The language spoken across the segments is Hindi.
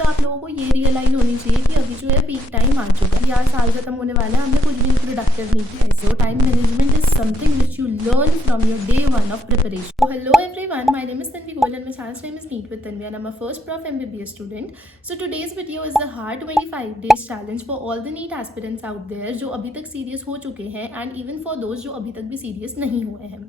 तो आप लोगों को ये रियलाइज़ होनी चाहिए कि अभी जो है पीक टाइम आ चुका है। यार साल खत्म होने वाला है, हमने कुछ भी प्रोडक्टिव नहीं किया है। सो time management is something which you learn from your day one of preparation. So hello everyone, my name is Tanvi Goel and my channel's name is Meet with Tanvi and I'm a first prof MBBS student. So today's video is the hard 25 days challenge for all the NEET aspirants out there जो अभी तक सीरियस हो चुके हैं and even for those जो अभी तक भी सीरियस नहीं हुए हैं।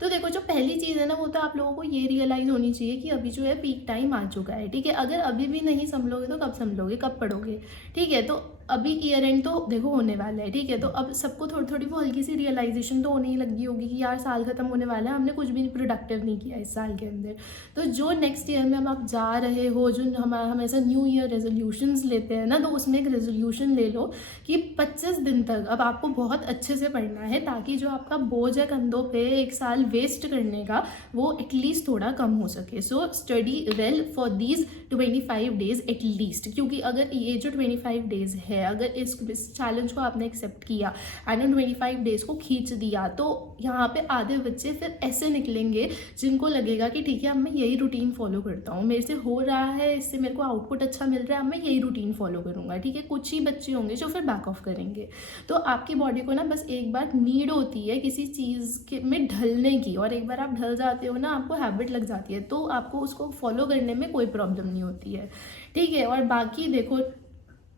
तो देखो, जो पहली चीज़ है ना, वो तो आप लोगों को ये रियलाइज़ होनी चाहिए कि अभी जो है पीक टाइम आ चुका है। ठीक है, अगर अभी भी नहीं समझोगे तो कब समझोगे, कब पढ़ोगे। ठीक है, तो अभी ईयर एंड तो देखो होने वाला है। ठीक है, तो अब सबको थोड़ी थोड़ी वो हल्की सी रियलाइजेशन तो होने ही लगी होगी कि यार साल खत्म होने वाला है, हमने कुछ भी प्रोडक्टिव नहीं किया इस साल के अंदर। तो जो नेक्स्ट ईयर में हम आप जा रहे हो, जो हम ऐसा न्यू ईयर रेजोल्यूशंस लेते हैं ना, तो उसमें एक रेजोल्यूशन ले लो कि 25 दिन तक अब आपको बहुत अच्छे से पढ़ना है, ताकि जो आपका बोझ है कंधों पे एक साल वेस्ट करने का, वो एटलीस्ट थोड़ा कम हो सके। So study well for these 25 days at least, क्योंकि अगर ये जो 25 डेज है, अगर इस चैलेंज को आपने एक्सेप्ट किया एंड उन 25 डेज को खींच दिया, तो यहाँ पे आधे बच्चे फिर ऐसे निकलेंगे जिनको लगेगा कि ठीक है, अब मैं यही रूटीन फॉलो करता हूँ, मेरे से हो रहा है, इससे मेरे को आउटपुट अच्छा मिल रहा है, अब मैं यही रूटीन फॉलो करूँगा। ठीक है, कुछ ही बच्चे होंगे जो फिर बैक ऑफ करेंगे। तो आपकी बॉडी को ना बस एक बार नीड होती है किसी चीज़ के में ढलने की, और एक बार आप ढल जाते हो ना, आपको हैबिट लग जाती है, तो आपको उसको फॉलो करने में कोई प्रॉब्लम नहीं होती है। ठीक है, और बाकी देखो,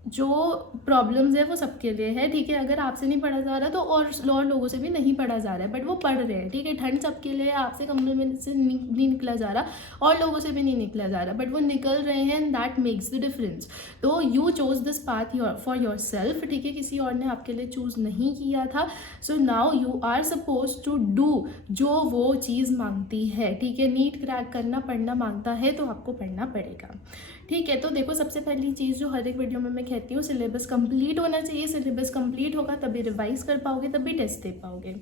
जो प्रॉब्लम्स है वो सबके लिए है। ठीक है, अगर आपसे नहीं पढ़ा जा रहा तो और लोगों से भी नहीं पढ़ा जा रहा है, बट वो पढ़ रहे हैं। ठीक है, ठंड सबके लिए, आपसे कमरे में से नहीं निकला जा रहा और लोगों से भी नहीं निकला जा रहा, बट वो निकल रहे हैं and that makes the difference. तो you choose this path for yourself. ठीक है, किसी और ने आपके लिए चूज़ नहीं किया था। So now you are suppose to do जो वो चीज़ मांगती है। ठीक है, नीट क्रैक करना पढ़ना मांगता है, तो आपको पढ़ना पड़ेगा। ठीक है, तो देखो, सबसे पहली चीज़ जो हर एक वीडियो में मैं कहती हूँ, सिलेबस कंप्लीट होना चाहिए। सिलेबस कंप्लीट होगा तभी रिवाइज कर पाओगे, तभी टेस्ट दे पाओगे।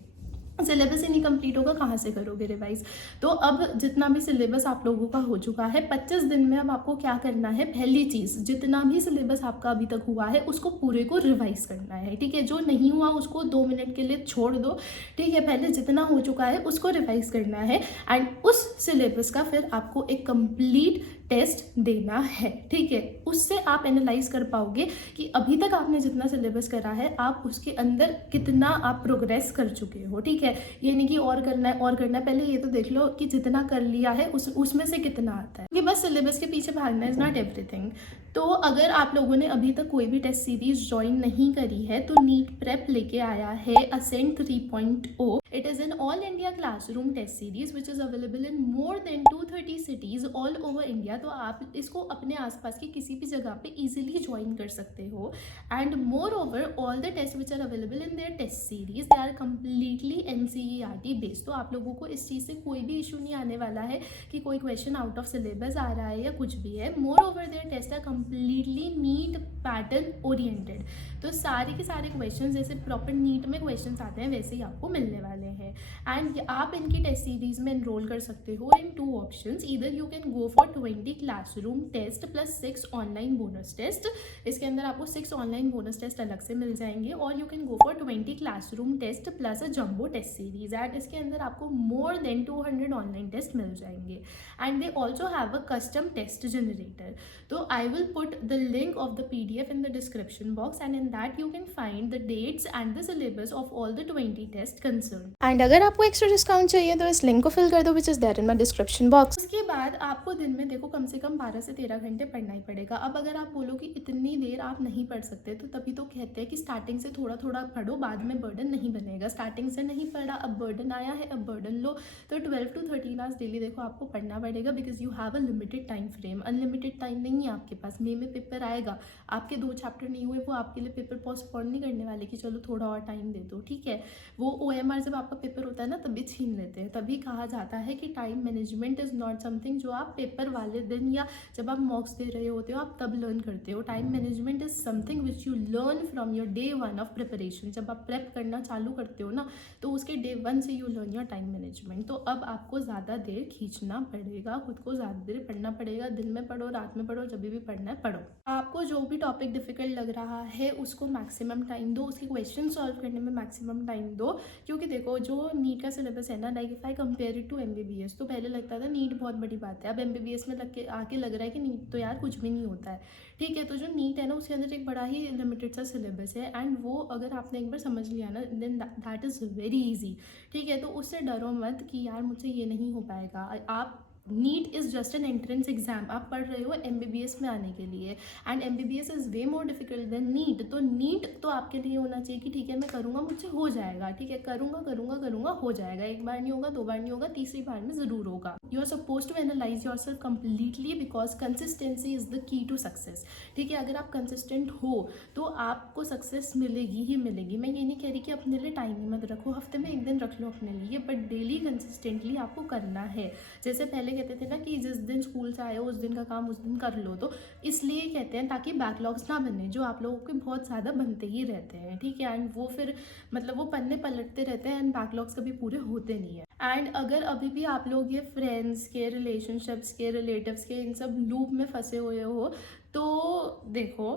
सिलेबस ही नहीं कंप्लीट होगा, कहाँ से करोगे रिवाइज। तो अब जितना भी सिलेबस आप लोगों का हो चुका है 25 दिन में, अब आपको क्या करना है, पहली चीज़, जितना भी सिलेबस आपका अभी तक हुआ है उसको पूरे को रिवाइज करना है। ठीक है, जो नहीं हुआ उसको 2 मिनट के लिए छोड़ दो। ठीक है, पहले जितना हो चुका है उसको रिवाइज करना है एंड उस सिलेबस का फिर आपको एक कंप्लीट टेस्ट देना है। ठीक है, उससे आप एनालाइज कर पाओगे कि अभी तक आपने जितना सिलेबस करा है, आप उसके अंदर कितना आप प्रोग्रेस कर चुके हो। ठीक है, ये नहीं कि और करना है और करना है, पहले ये तो देख लो कि जितना कर लिया है उसमें से कितना आता है। ये बस सिलेबस के पीछे भागना इज नॉट एवरीथिंग। तो अगर आप लोगों ने अभी तक कोई भी टेस्ट सीरीज ज्वाइन नहीं करी है, तो नीट प्रेप लेके आया है ascent 3.0। It is an all India classroom test series which is available in more than 230 cities all over India. तो आप इसको अपने आसपास की किसी भी जगह पे इजीली ज्वाइन कर सकते हो। And moreover all the test which are available in their test series, they are completely NCERT based. तो आप लोगों को इस चीज़ से कोई भी इशू नहीं आने वाला है कि कोई क्वेश्चन आउट ऑफ सिलेबस आ रहा है या कुछ भी है। Moreover their test are completely NEET pattern oriented. तो सारे के सारे क्वेश्चन जैसे प्रॉपर नीट में क्वेश्चन आते हैं वैसे ही आपको मिलने वाले हैं। एंड आप इनकी टेस्ट सीरीज में एनरोल कर सकते हो in 2 options. Either you can go for 20 classroom test plus 6 online bonus test. इसके अंदर आपको 6 ऑनलाइन बोनस टेस्ट अलग से मिल जाएंगे, और you can go for 20 classroom test plus a jumbo test series. And इसके अंदर आपको मोर देन 200 ऑनलाइन टेस्ट मिल जाएंगे। And they also have a custom test generator. तो I will put the link of the PDF in the description box and in that you can find the dates and the syllabus of all the 20 tests concerned. And अगर आपको एक्स्ट्रा डिस्काउंट चाहिए तो इस लिंक को फिल कर दो which is there in my description box. उसके बाद आपको दिन में देखो कम से कम 12 से 13 घंटे पढ़ना ही पड़ेगा। अब अगर आप बोलो कि इतनी देर आप नहीं पढ़ सकते, तो तभी तो कहते हैं कि स्टार्टिंग से थोड़ा थोड़ा पढ़ो, बाद में बर्डन नहीं बनेगा। स्टार्टिंग से नहीं पढ़ा, अब बर्डन आया है, अब बर्डन लो। तो 12 to 13 आवर्स डेली देखो आपको पढ़ना पड़ेगा, because you have a limited time frame. Unlimited time नहीं है आपके पास। मई में पेपर आएगा, आपके 2 चैप्टर नहीं हुए, वो आपके लिए पेपर पोस्टपोन नहीं करने वाले कि चलो थोड़ा और टाइम दे दो। ठीक है, वो OMR जब आपका पेपर होता है ना, तभी छीन लेते हैं। तभी कहा जाता है कि time management is not something जो आप पेपर वाले दिन या जब आप मॉक्स दे रहे होते हो आप तब लर्न करते हो। Time management is something which you learn from your day one of preparation. जब आप प्रेप करना चालू करते हो ना, तो उसके डे 1 से you learn your time management. तो अब आपको ज़्यादा देर खींचना पड़ेगा, खुद को ज़्यादा देर पढ़ना पड़ेगा। दिन में पढ़ो, रात में पढ़ो, जब भी पढ़ना है पढ़ो। आपको जो भी टॉपिक डिफिकल्ट लग रहा है उसको मैक्सिमम टाइम दो, उसके क्वेश्चन सॉल्व करने में मैक्सिमम टाइम दो। क्योंकि देखो देखो जो नीट का सिलेबस है ना, like if I compare it to MBBS, तो पहले लगता था नीट बहुत बड़ी बात है, अब एमबीबीएस में आके लग रहा है कि नीट तो यार कुछ भी नहीं होता है। ठीक है, तो जो नीट है ना उसके अंदर एक बड़ा ही लिमिटेड सा सिलेबस है, एंड वो अगर आपने एक बार समझ लिया ना then that is very easy. ठीक है, तो उससे डरो मत कि यार मुझसे ये नहीं हो पाएगा। आप NEET is just an entrance exam, आप पढ़ रहे हो एमबीबीएस में आने के लिए, and MBBS is way more difficult than NEET. तो नीट तो आपके लिए होना चाहिए कि ठीक है मैं करूँगा, मुझसे हो जाएगा, ठीक है करूँगा करूँगा करूँगा हो जाएगा, एक बार नहीं होगा, दो बार नहीं होगा, तीसरी बार में ज़रूर होगा। You are suppose to analyze yourself completely because consistency is the key to success. ठीक है, अगर आप कंसिस्टेंट हो तो आपको सक्सेस मिलेगी ही मिलेगी। मैं ये नहीं कह रही कि अपने लिए टाइम ही मत रखो, हफ्ते में एक दिन रख लो अपने लिए, बट डेली कंसिस्टेंटली आपको करना है। जैसे पहले कहते थे ना कि जिस दिन स्कूल से आए हो उस दिन का काम उस दिन कर लो, तो इसलिए कहते हैं ताकि बैकलॉग्स ना बने, जो आप लोगों के बहुत ज़्यादा बनते ही रहते हैं। ठीक है, एंड वो फिर मतलब वो पन्ने पलटते रहते हैं एंड बैकलॉग्स कभी पूरे होते नहीं है। एंड अगर अभी भी आप लोग ये फ्रेंड्स के, रिलेशनशिप्स के, रिलेटिव्स के इन सब लूप में फंसे हुए हो तो देखो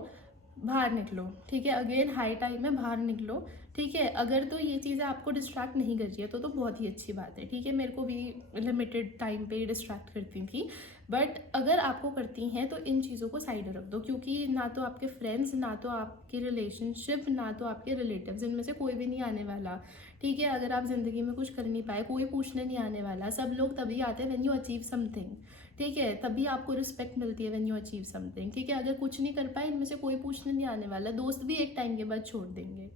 बाहर निकलो। ठीक है, अगेन हाई टाइम में बाहर निकलो। ठीक है, अगर तो ये चीज़ें आपको डिस्ट्रैक्ट नहीं कर रही है तो बहुत ही अच्छी बात है। ठीक है, मेरे को भी लिमिटेड टाइम पे डिस्ट्रैक्ट करती थी, बट अगर आपको करती हैं तो इन चीज़ों को साइड रख दो, क्योंकि ना तो आपके फ्रेंड्स, ना तो आपके रिलेशनशिप, ना तो आपके रिलेटिव्स, इनमें से कोई भी नहीं आने वाला। ठीक है, अगर आप ज़िंदगी में कुछ कर नहीं पाए कोई पूछने नहीं आने वाला। सब लोग तभी आते हैं व्हेन यू अचीव समथिंग। ठीक है, तभी आपको रिस्पेक्ट मिलती है व्हेन यू अचीव समथिंग। ठीक है, अगर कुछ नहीं कर पाए इनमें से कोई पूछने नहीं आने वाला, दोस्त भी एक टाइम के बाद छोड़ देंगे।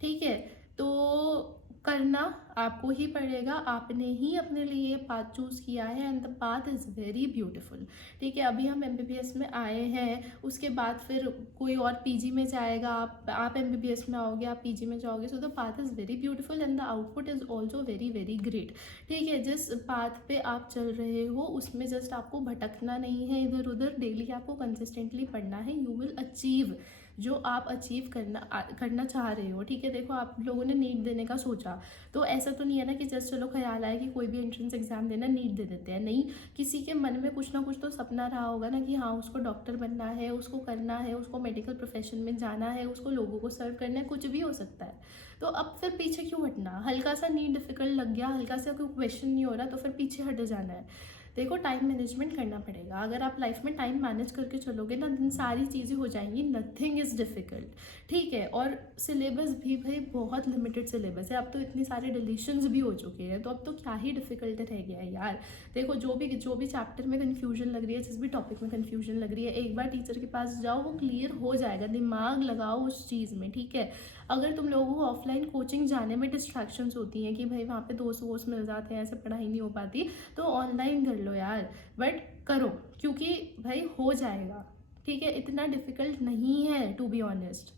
ठीक है, तो करना आपको ही पड़ेगा, आपने ही अपने लिए ये पाथ चूज़ किया है and the path is very beautiful. ठीक है, अभी हम एमबीबीएस में आए हैं, उसके बाद फिर कोई और पीजी में जाएगा, आप एमबीबीएस में आओगे, आप पीजी में जाओगे, so the path is very beautiful and the output is also very very great. ठीक है, जिस पाथ पे आप चल रहे हो उसमें जस्ट आपको भटकना नहीं है इधर उधर, डेली आपको कंसिस्टेंटली पढ़ना है, यू विल अचीव जो आप अचीव करना चाह रहे हो। ठीक है, देखो आप लोगों ने नीट देने का सोचा तो ऐसा तो नहीं है ना कि जस्ट चलो ख्याल आया कि कोई भी एंट्रेंस एग्जाम देना नीट दे देते हैं, नहीं। किसी के मन में कुछ ना कुछ तो सपना रहा होगा ना कि हाँ उसको डॉक्टर बनना है, उसको करना है, उसको मेडिकल प्रोफेशन में जाना है, उसको लोगों को सर्व करना है, कुछ भी हो सकता है। तो अब फिर पीछे क्यों हटना, हल्का सा नीट डिफिकल्ट लग गया, हल्का सा कोई क्वेश्चन नहीं हो रहा तो फिर पीछे हट जाना है। देखो टाइम मैनेजमेंट करना पड़ेगा, अगर आप लाइफ में टाइम मैनेज करके चलोगे ना दिन सारी चीज़ें हो जाएंगी, नथिंग इज़ डिफ़िकल्ट। ठीक है, और सिलेबस भी भाई बहुत लिमिटेड सिलेबस है, अब तो इतने सारे डिलीशंस भी हो चुके हैं, तो अब तो क्या ही डिफ़िकल्ट रह गया है यार। देखो जो भी चैप्टर में कन्फ्यूजन लग रही है, जिस भी टॉपिक में कन्फ्यूजन लग रही है, एक बार टीचर के पास जाओ वो क्लियर हो जाएगा, दिमाग लगाओ उस चीज़ में। ठीक है, अगर तुम लोगों को ऑफलाइन कोचिंग जाने में डिस्ट्रैक्शंस होती हैं कि भाई वहाँ पे दोस्त वोस्त मिल जाते हैं, ऐसे पढ़ाई नहीं हो पाती, तो ऑनलाइन कर लो यार, बट करो क्योंकि भाई हो जाएगा। ठीक है, इतना डिफिकल्ट नहीं है टू बी ऑनेस्ट,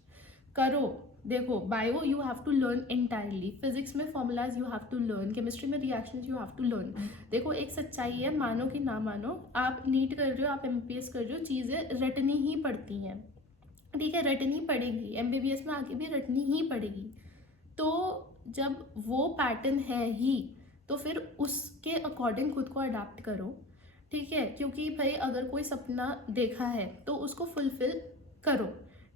करो। देखो bio you have to learn entirely, physics में formulas you have to learn, chemistry में reactions you have to learn. देखो एक सच्चाई है, मानो कि ना मानो, आप नीट कर रहे हो, आप एमपीएस कर रहे हो, चीज़ें रटनी ही पड़ती हैं। ठीक है, रटनी पड़ेगी, एमबीबीएस में आके भी रटनी ही पड़ेगी। तो जब वो पैटर्न है ही तो फिर उसके अकॉर्डिंग खुद को अडाप्ट करो। ठीक है, क्योंकि भाई अगर कोई सपना देखा है तो उसको फुलफिल करो।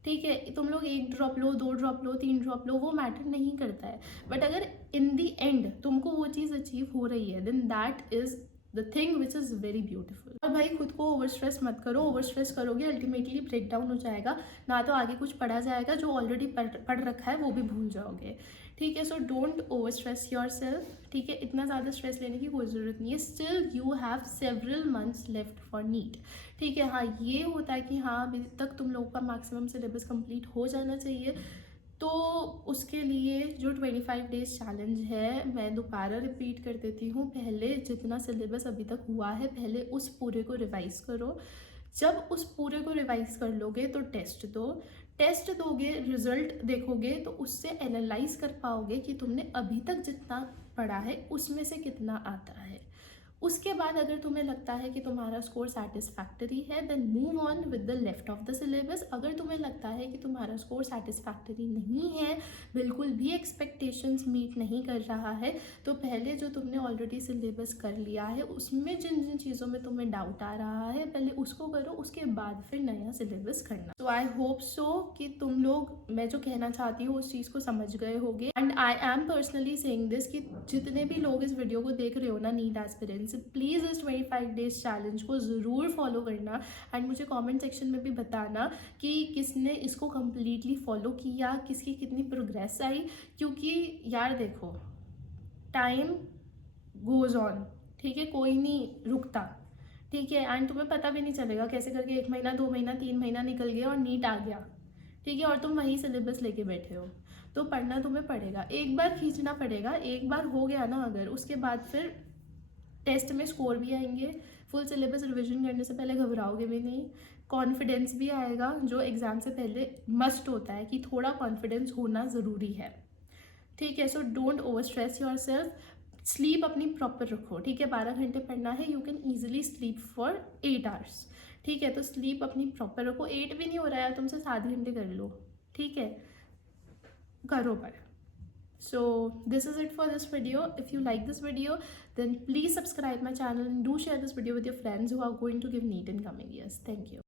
ठीक है, तुम लोग 1 ड्रॉप लो, 2 ड्रॉप लो, 3 ड्रॉप लो, वो मैटर नहीं करता है, बट अगर इन दी एंड तुमको वो चीज़ अचीव हो रही है then that is the thing which is very beautiful. और भाई खुद को ओवर स्ट्रेस मत करो, ओवर स्ट्रेस करोगे अल्टीमेटली ब्रेक डाउन हो जाएगा, ना तो आगे कुछ पढ़ा जाएगा, जो ऑलरेडी पढ़ रखा है वो भी भूल जाओगे। ठीक है, so don't over stress your self. ठीक है, इतना ज़्यादा स्ट्रेस लेने की कोई ज़रूरत नहीं है, still you have several months left for NEET. ठीक है, हाँ ये होता है कि हाँ अभी तक तुम लोगों का मैक्सिमम सिलेबस कंप्लीट हो जाना चाहिए, तो उसके लिए जो 25 डेज चैलेंज है, मैं दोबारा रिपीट कर देती हूँ, पहले जितना सिलेबस अभी तक हुआ है पहले उस पूरे को रिवाइज करो। जब उस पूरे को रिवाइज कर लोगे तो टेस्ट दो, टेस्ट दोगे, रिजल्ट देखोगे तो उससे एनालाइज कर पाओगे कि तुमने अभी तक जितना पढ़ा है उसमें से कितना आता है। उसके बाद अगर तुम्हें लगता है कि तुम्हारा स्कोर सेटिस्फैक्टरी है, then move on with the left of the syllabus. अगर तुम्हें लगता है कि तुम्हारा स्कोर सेटिस्फैक्टरी नहीं है, बिल्कुल भी एक्सपेक्टेशंस मीट नहीं कर रहा है, तो पहले जो तुमने ऑलरेडी सिलेबस कर लिया है उसमें जिन जिन चीज़ों में तुम्हें डाउट आ रहा है पहले उसको करो, उसके बाद फिर नया सिलेबस करना। तो आई होप सो कि तुम लोग मैं जो कहना चाहती हूँ उस चीज़ को समझ गए होगे। And I am personally saying this कि जितने भी लोग इस वीडियो को देख रहे हो ना नीट एस्पिरेंट्स, प्लीज़ इस 25 डेज चैलेंज को ज़रूर फॉलो करना एंड मुझे कमेंट सेक्शन में भी बताना कि किसने इसको कम्प्लीटली फॉलो किया, किसकी कितनी प्रोग्रेस आई। क्योंकि यार देखो, टाइम गोज़ ऑन, ठीक है, कोई नहीं रुकता, ठीक है। एंड तुम्हें पता भी नहीं चलेगा कैसे करके 1 महीना 2 महीना 3 महीना निकल गया और नीट आ गया, ठीक है, और तुम वही सिलेबस लेके बैठे हो। तो पढ़ना तुम्हें पड़ेगा, एक बार खींचना पड़ेगा, एक बार हो गया ना अगर, उसके बाद फिर टेस्ट में स्कोर भी आएंगे। फुल सिलेबस रिवीजन करने से पहले घबराओगे भी नहीं, कॉन्फिडेंस भी आएगा, जो एग्ज़ाम से पहले मस्ट होता है कि थोड़ा कॉन्फिडेंस होना ज़रूरी है, ठीक है। So don't over stress your self. Sleep अपनी प्रॉपर रखो, ठीक है, 12 घंटे पढ़ना है, you can easily sleep for 8 hours, ठीक है। तो स्लीप अपनी प्रॉपर रखो, 8 भी नहीं हो रहा है तुमसे 7 घंटे कर लो, ठीक है, करो पर। So this is it for this video. If you like this video, then please subscribe my channel and do share this video with your friends who are going to give NEET in coming years. Thank you.